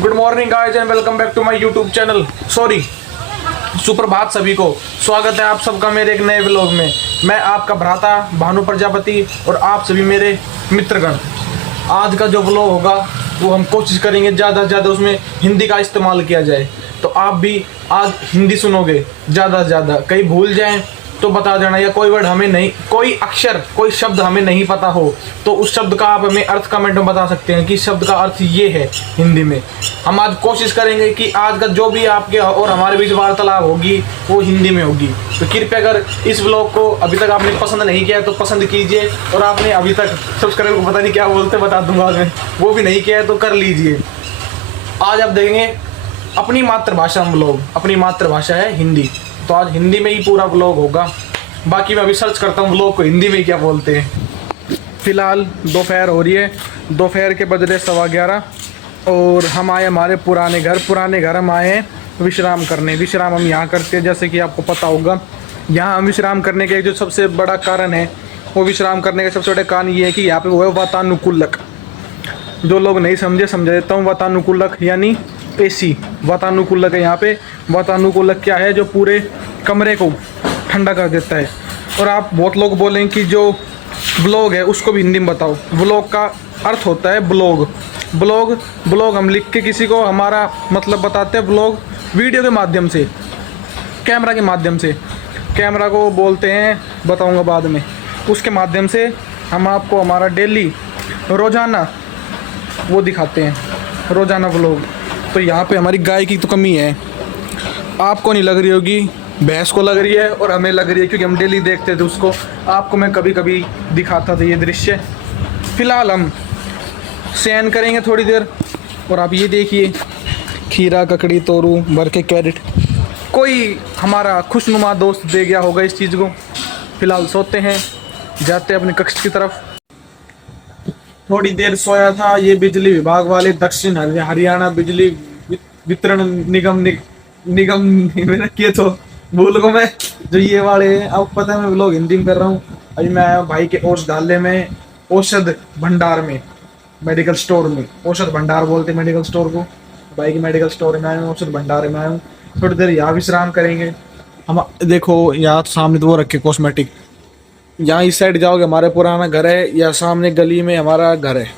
Good morning guys and welcome back to my YouTube channel. Sorry, सुप्रभात सभी को। स्वागत है आप सबका मेरे एक नए व्लॉग में। मैं आपका भ्राता भानु प्रजापति और आप सभी मेरे मित्रगण। आज का जो व्लॉग होगा वो हम कोशिश करेंगे ज़्यादा से ज़्यादा उसमें हिंदी का इस्तेमाल किया जाए। तो आप भी आज हिंदी सुनोगे ज़्यादा से ज़्यादा, कहीं भूल जाएं तो बता देना, या कोई वर्ड हमें नहीं, कोई अक्षर, कोई शब्द हमें नहीं पता हो तो उस शब्द का आप हमें अर्थ कमेंट में बता सकते हैं कि शब्द का अर्थ ये है हिंदी में। हम आज कोशिश करेंगे कि आज का जो भी आपके और हमारे बीच वार्तालाप होगी वो हिंदी में होगी। तो कृपया अगर इस व्लॉग को अभी तक आपने पसंद नहीं किया है तो पसंद कीजिए, और आपने अभी तक सब्सक्राइब को पता नहीं क्या बोलते बता दूंगा मैं, वो भी नहीं किया है तो कर लीजिए। आज आप देखेंगे अपनी मातृभाषा में व्लॉग, अपनी मातृभाषा है हिंदी, तो आज हिंदी में ही पूरा व्लॉग होगा। बाकी मैं अभी सर्च करता हूँ व्लॉग को हिंदी में क्या बोलते हैं। फ़िलहाल दोपहर हो रही है, दोपहर के बज रहे 11:15 और हम आए हमारे पुराने घर हम आए हैं विश्राम करने। विश्राम हम यहाँ करते हैं, जैसे कि आपको पता होगा। यहाँ हम विश्राम करने के जो सबसे बड़ा कारण है, वो विश्राम करने का सबसे बड़ा कारण ये है कि यहाँ पे वो है वातानुकूलक। जो लोग नहीं समझे समझा देता हूँ। वातानुकूलक यानी एसी, वातानुकूलक है यहाँ पे। वातानुकूलक क्या है? जो पूरे कमरे को ठंडा कर देता है। और आप बहुत लोग बोलेंगे कि जो ब्लॉग है उसको भी हिंदी में बताओ। ब्लॉग का अर्थ होता है ब्लॉग। ब्लॉग हम लिख के किसी को हमारा मतलब बताते हैं। ब्लॉग वीडियो के माध्यम से, कैमरा के माध्यम से, कैमरा को बोलते हैं, बताऊंगा बाद में। उसके माध्यम से हम आपको हमारा डेली रोज़ाना वो दिखाते हैं, रोज़ाना व्लॉग। तो यहाँ पे हमारी गाय की तो कमी है, आपको नहीं लग रही होगी, भैंस को लग रही है और हमें लग रही है क्योंकि हम डेली देखते थे उसको। आपको मैं कभी कभी दिखाता था ये दृश्य। फ़िलहाल हम शयन करेंगे थोड़ी देर, और आप ये देखिए खीरा, ककड़ी, तोरू भर के कैरेट। कोई हमारा खुशनुमा दोस्त दे गया होगा इस चीज़ को। फ़िलहाल सोते हैं, जाते हैं अपने कक्ष की तरफ। थोड़ी देर सोया था। ये बिजली विभाग वाले दक्षिण हरियाणा बिजली वितरण निगम मैंने किए तो भूल गो मैं, जो ये वाले हैं। अब पता है मैं लोग हिंदी में कर रहा हूँ। अभी मैं आया भाई के औषधालय में, औषध भंडार में, मेडिकल स्टोर में। औषध भंडार बोलते हैं मेडिकल स्टोर को। भाई के मेडिकल स्टोर में आया हूँ, औषध भंडार में आया हूँ। थोड़ी देर यहाँ विश्राम करेंगे हम। देखो यहाँ सामने तो वो रखे कॉस्मेटिक। यहाँ इस साइड जाओगे हमारे पुराना घर है, या सामने गली में हमारा घर है।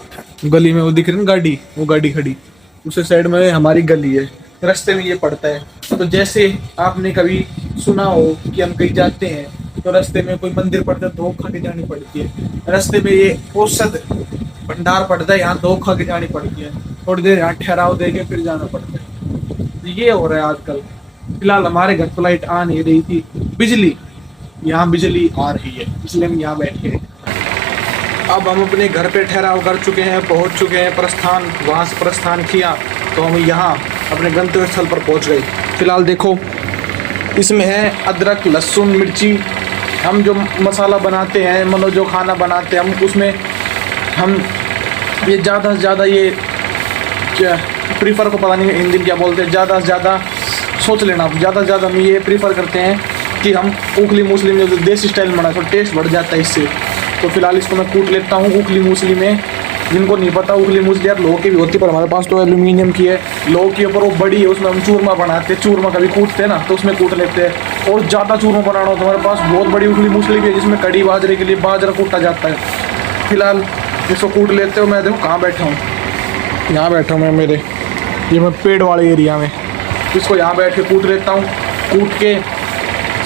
गली में वो दिख रही है ना गाड़ी, वो गाड़ी खड़ी, उस साइड में हमारी गली है। रास्ते में ये पड़ता है। तो जैसे आपने कभी सुना हो कि हम कहीं जाते हैं तो रास्ते में कोई मंदिर पड़ता है, दो खा के जानी पड़ती है। रास्ते में ये औषध भंडार पड़ता है, यहाँ दो खा के जानी पड़ती है। थोड़ी देर यहाँ ठहराव दे के फिर जाना पड़ता है। तो ये हो रहा है आजकल। फिलहाल हमारे घर तो लाइट आ नहीं रही थी, बिजली, यहाँ बिजली आ रही है, इसलिए हम यहाँ बैठे हैं। अब हम अपने घर पे ठहराव कर चुके हैं, पहुँच चुके हैं प्रस्थान। वहाँ से प्रस्थान किया तो हम यहाँ अपने गंतव्य स्थल पर पहुँच गए। फिलहाल देखो इसमें है अदरक, लहसुन, मिर्ची। हम जो मसाला बनाते हैं, मतलब जो खाना बनाते हैं हम, उसमें हम ये ज़्यादा से ज़्यादा ये क्या प्रीफर को पता नहीं हिंदी में क्या बोलते हैं, ज़्यादा से ज़्यादा सोच लेना। ज़्यादा से ज़्यादा हम ये प्रीफर करते हैं कि हम उखली मूसली में जो देसी स्टाइल में बनाए तो टेस्ट बढ़ जाता है इससे। तो फिलहाल इसको मैं कूट लेता हूँ उखली मूसली में। जिनको नहीं पता, उखली मूसली यार लोहे की भी होती है, पर हमारे पास तो एल्यूमिनियम की है। लोहे के ऊपर वो बड़ी है, उसमें हम चूरमा बनाते हैं। चूरमा कभी कूटते हैं ना तो उसमें कूट लेते हैं। और ज़्यादा चूरमा बनाना हो तो हमारे पास बहुत बड़ी उखली मूसली भी है, जिसमें कड़ी बाजरे के लिए बाजरा कूटा जाता है। फिलहाल इसको कूट लेते हो। मैं देखो कहाँ बैठा हूँ, यहाँ बैठा हूँ मैं मेरे ये मैं पेड़ वाले एरिया में। इसको यहाँ बैठ के कूट लेता हूँ। कूट के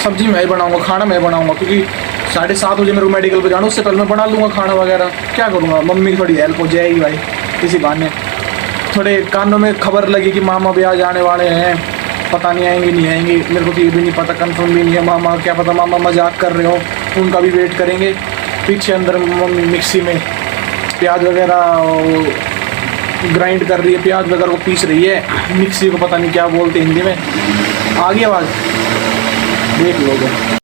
सब्जी मैं ही बनाऊँगा, खाना मैं बनाऊँगा, क्योंकि 7:30 बजे मेरे को मेडिकल पे जाना। उससे पहले मैं बना लूँगा खाना वगैरह। क्या करूँगा, मम्मी की थोड़ी हेल्प हो जाएगी भाई इसी बहाने। थोड़े कानों में खबर लगी कि मामा भी आज आने वाले हैं, पता नहीं आएंगे नहीं आएंगे, मेरे को तो ये भी नहीं पता, कंफर्म भी नहीं है। मामा क्या पता मामा मजाक कर रहे हो, उनका भी वेट करेंगे। पीछे अंदर मम्मी मिक्सी में प्याज वगैरह ग्राइंड कर रही है, प्याज वगैरह को पीस रही है। मिक्सी को पता नहीं क्या बोलते हिंदी में। आ गई आवाज़, देख लोगे।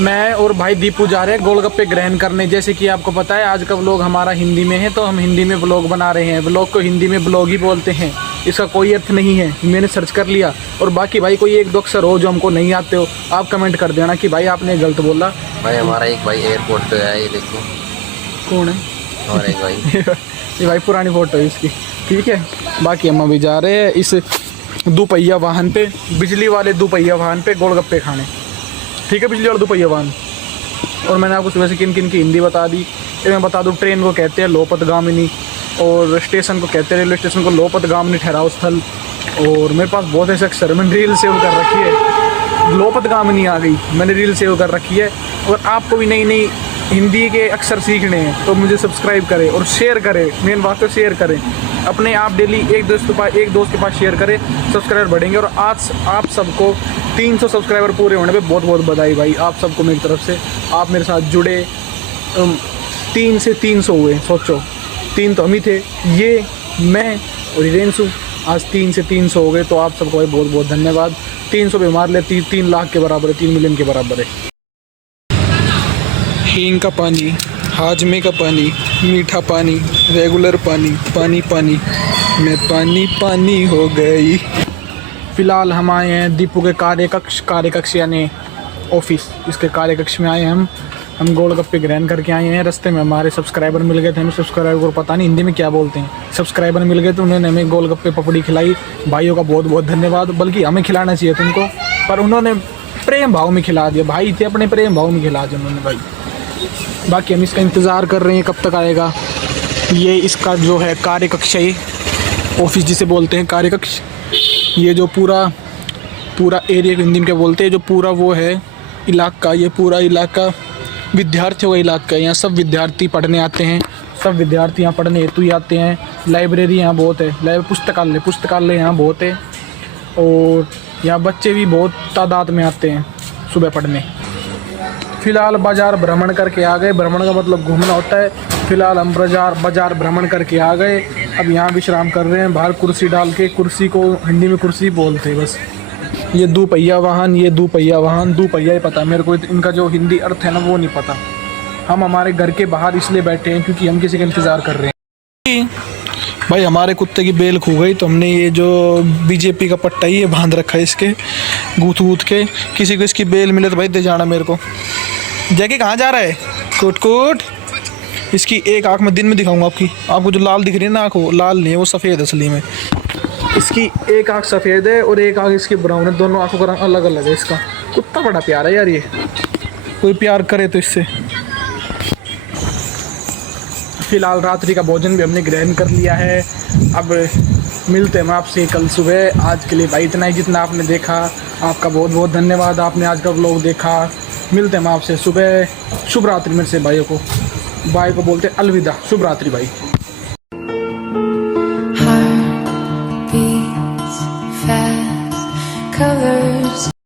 मैं और भाई दीपू जा रहे हैं गोलगप्पे ग्रहण करने। जैसे कि आपको पता है आज का व्लॉग हमारा हिंदी में है, तो हम हिंदी में व्लॉग बना रहे हैं। व्लॉग को हिंदी में व्लॉग ही बोलते हैं, इसका कोई अर्थ नहीं है। मैंने सर्च कर लिया। और बाकी भाई कोई एक दो अक्षर हो जो हमको नहीं आते हो, आप कमेंट कर देना कि भाई आपने गलत बोला। भाई हमारा एक भाई एयरपोर्ट पे है, ये देखो कौन है? और एक भाई ये भाई पुरानी फोटो है इसकी। ठीक है। बाकी हम अभी जा रहे हैं इस दोपहिया वाहन पे, बिजली वाले दोपहिया वाहन पे गोलगप्पे खाने। ठीक है, बिजली वाला दोपहिया वाहन। और मैंने आपको सुबह से किन किन की हिंदी बता दी। फिर मैं बता दूँ, ट्रेन को कहते हैं लोपतगामिनी, और स्टेशन को कहते हैं, रेलवे स्टेशन को लोपतगामिनी ठहराव स्थल। और मेरे पास बहुत ऐसे अक्षर, मैंने रील सेव कर रखी है, लोपतगामिनी आ गई, मैंने रील सेव कर रखी है। और आपको भी नई नई हिंदी के अक्षर सीखने हैं तो मुझे सब्सक्राइब करें और शेयर करें, मेन बात तो शेयर करें अपने आप। डेली एक दोस्त के पास शेयर करें, सब्सक्राइबर बढ़ेंगे। और आज आप सबको 300 सब्सक्राइबर पूरे होने पे बहुत बहुत बधाई भाई, आप सबको मेरी तरफ से। आप मेरे साथ जुड़े, 3 से 300 हुए, सोचो 3 तो हम ही थे, ये मैं और हिरेंसु, आज 3 से 300 हो गए। तो आप सबको भाई बहुत बहुत धन्यवाद। 300 भी हमारे लिए 3 लाख के बराबर है, 3 मिलियन के बराबर है। हींग का पानी, हाजमे का पानी, मीठा पानी, रेगुलर पानी, पानी पानी में पानी पानी हो गई। फ़िलहाल हम आए हैं दीपू के कार्यकक्ष यानी ऑफिस, इसके कार्यकक्ष में आए हैं हम गोलगप्पे ग्रहण करके आए हैं। रास्ते में हमारे सब्सक्राइबर मिल गए थे, हमें सब्सक्राइबर को पता नहीं हिंदी में क्या बोलते हैं, सब्सक्राइबर मिल गए तो उन्होंने हमें गोलगप्पे पपड़ी खिलाई। भाइयों का बहुत बहुत धन्यवाद, बल्कि हमें खिलाना चाहिए था उनको, पर उन्होंने प्रेम भाव में खिला दिया। भाई थे, अपने प्रेम भाव में खिला दिया उन्होंने भाई। बाकी हम इसका इंतज़ार कर रहे हैं कब तक आएगा। ये इसका जो है कार्यकक्ष है, ऑफिस जिसे बोलते हैं कार्यकक्ष। ये जो पूरा एरिया हिंदी में क्या बोलते हैं, जो पूरा वो है इलाका, ये पूरा इलाका विद्यार्थियों का इलाका है। यहाँ सब विद्यार्थी पढ़ने आते हैं, सब विद्यार्थी यहाँ पढ़ने हेतु ही आते हैं। लाइब्रेरी यहाँ बहुत है, पुस्तकालय यहाँ बहुत है। और यहाँ बच्चे भी बहुत तादाद में आते हैं सुबह पढ़ने। फ़िलहाल बाज़ार भ्रमण करके आ गए, भ्रमण का मतलब घूमना होता है। फ़िलहाल हम बाज़ार भ्रमण करके आ गए, अब यहाँ विश्राम कर रहे हैं बाहर कुर्सी डाल के। कुर्सी को हिंदी में कुर्सी बोलते हैं बस। ये दोपहिया वाहन दोपहिया ही पता है मेरे को, इनका जो हिंदी अर्थ है ना वो नहीं पता। हम हमारे घर के बाहर इसलिए बैठे हैं क्योंकि हम किसी का इंतज़ार कर रहे हैं। भाई हमारे कुत्ते की बेल खो गई तो हमने ये जो बीजेपी का पट्टा ही है बांध रखा है इसके गूथ के। किसी को इसकी बेल मिले तो भाई दे जाना मेरे को। जैके कहाँ जा रहा है? कुट इसकी एक आँख में दिन में दिखाऊंगा आपको जो लाल दिख रही है ना आँख, वो लाल नहीं है, वो सफ़ेद असली में। इसकी एक आँख सफ़ेद है और एक आँख इसकी ब्राउन है, दोनों आँखों का रंग अलग अलग है इसका। कुत्ता बड़ा प्यारा है यार, ये कोई प्यार करे तो इससे। फ़िलहाल रात्रि का भोजन भी हमने ग्रहण कर लिया है। अब मिलते हैं आपसे कल सुबह। आज के लिए भाई इतना ही, जितना आपने देखा आपका बहुत बहुत धन्यवाद। आपने आज का व्लॉग देखा। मिलते हैं आपसे सुबह। शुभ रात्रि मेरे से भाइयों को, भाई को बोलते अलविदा, शुभ रात्रि भाई। Heart beats fast, cover